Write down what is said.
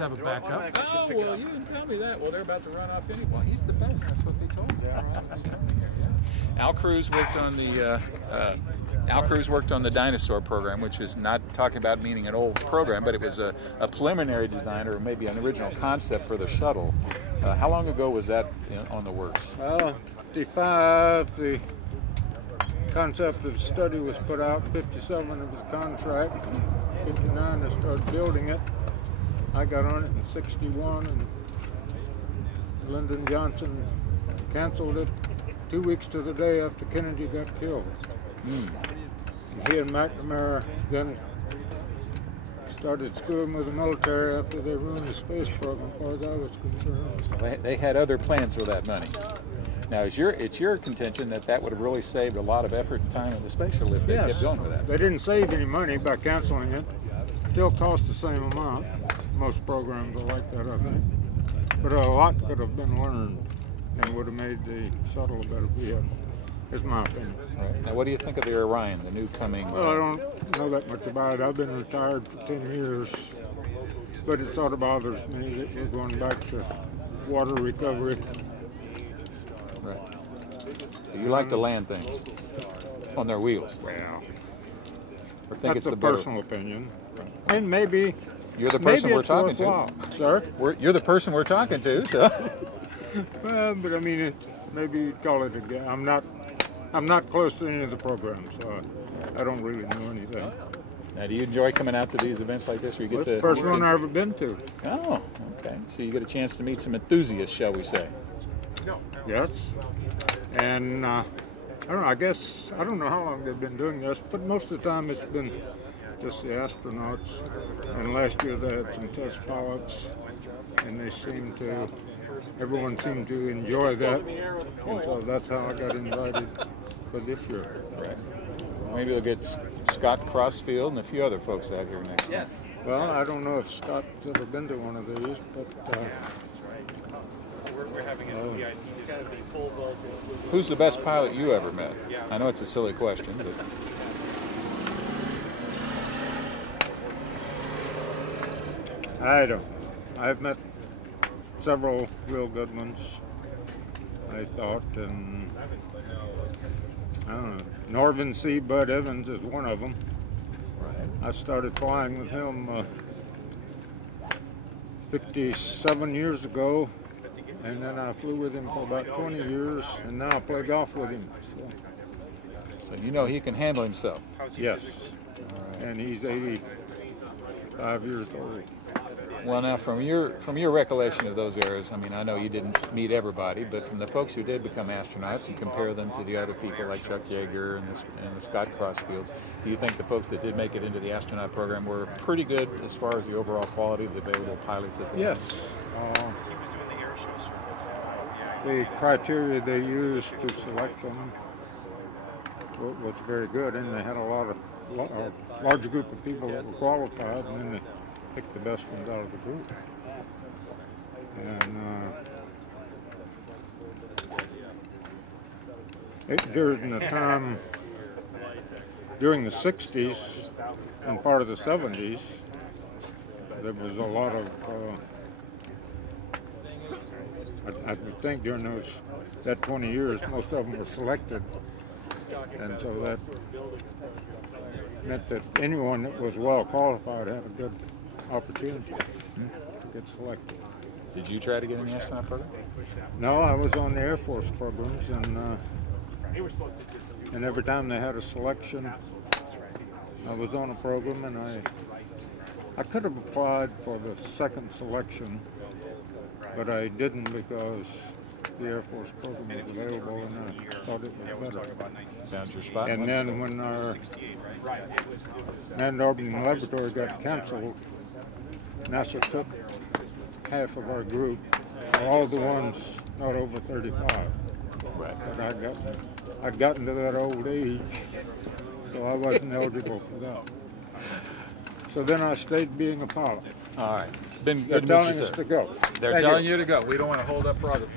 have a backup. Oh, well, you didn't tell me that. Well, they're about to run off anyway. Well, he's the best. That's what they told me. That's what they told me here. Yeah. Al Crews worked on the Dynasoar program, which is not talking about meaning an old program, but it was a preliminary design or maybe an original concept for the shuttle. How long ago was that on the works? Well, 55, the concept of the study was put out. 57, it was a contract. 59, they started building it. I got on it in 61, and Lyndon Johnson canceled it 2 weeks to the day after Kennedy got killed. He and McNamara then started screwing with the military after they ruined the space program, as far as I was concerned. They had other plans for that money. Now, it's your contention that would have really saved a lot of effort and time in the space shuttle if they kept going with that. They didn't save any money by canceling it. Still cost the same amount. Most programs are like that, I think. But a lot could have been learned and would have made the shuttle a better vehicle. Is my opinion. Right. Now, what do you think of the Orion, the new coming? Well, I don't know that much about it. I've been retired for 10 years, but it sort of bothers me that we're going back to water recovery. Right. So you like to land things on their wheels? Well, or think that's it's a the personal opinion, and maybe you're the person we're talking to. Sir, you're the person we're talking to. So. Well, but I mean, maybe you'd call it a game. I'm not close to any of the programs, so I don't really know anything. Now, do you enjoy coming out to these events like this where you get to... It's the first one I've ever been to. Oh, okay. So you get a chance to meet some enthusiasts, shall we say? Yes. And I don't know, I don't know how long they've been doing this, but most of the time it's been just the astronauts. And last year they had some test pilots, and everyone seemed to enjoy that. And so that's how I got invited for this year. Right. Maybe they'll get Scott Crossfield and a few other folks out here next time. Well, I don't know if Scott's ever been to one of these, but who's the best pilot you ever met? I know it's a silly question, but I don't know. I've met several real good ones, I thought, and I don't know. Norvin C. Bud Evans is one of them. I started flying with him 57 years ago, and then I flew with him for about 20 years, and now I play golf with him. So you know he can handle himself? Yes. Right. And he's 85 years old. Well, now from your recollection of those eras, I mean, I know you didn't meet everybody, but from the folks who did become astronauts and compare them to the other people like Chuck Yeager and the Scott Crossfields, do you think the folks that did make it into the astronaut program were pretty good as far as the overall quality of the available pilots that they had? The criteria they used to select them was very good, and they had a large group of people that were qualified, and then they picked the best ones out of the group. And during the 60s and part of the 70s, there was a lot of, I would think during that 20 years, most of them were selected. And so that meant that anyone that was well qualified had a good opportunity to get selected. Did you try to get in the astronaut program? No, I was on the Air Force programs, and every time they had a selection, I was on a program, and I could have applied for the second selection, but I didn't because the Air Force program was available, and I thought it was better. Found your spot. And then when our manned orbiting laboratory got canceled, NASA took half of our group, all the ones not over 35. Right. But I'd gotten to that old age, so I wasn't eligible for that. So then I stayed being a pilot. All right. Been They're good to meet you, telling us sir. to go. They're telling you to go. We don't want to hold up progress.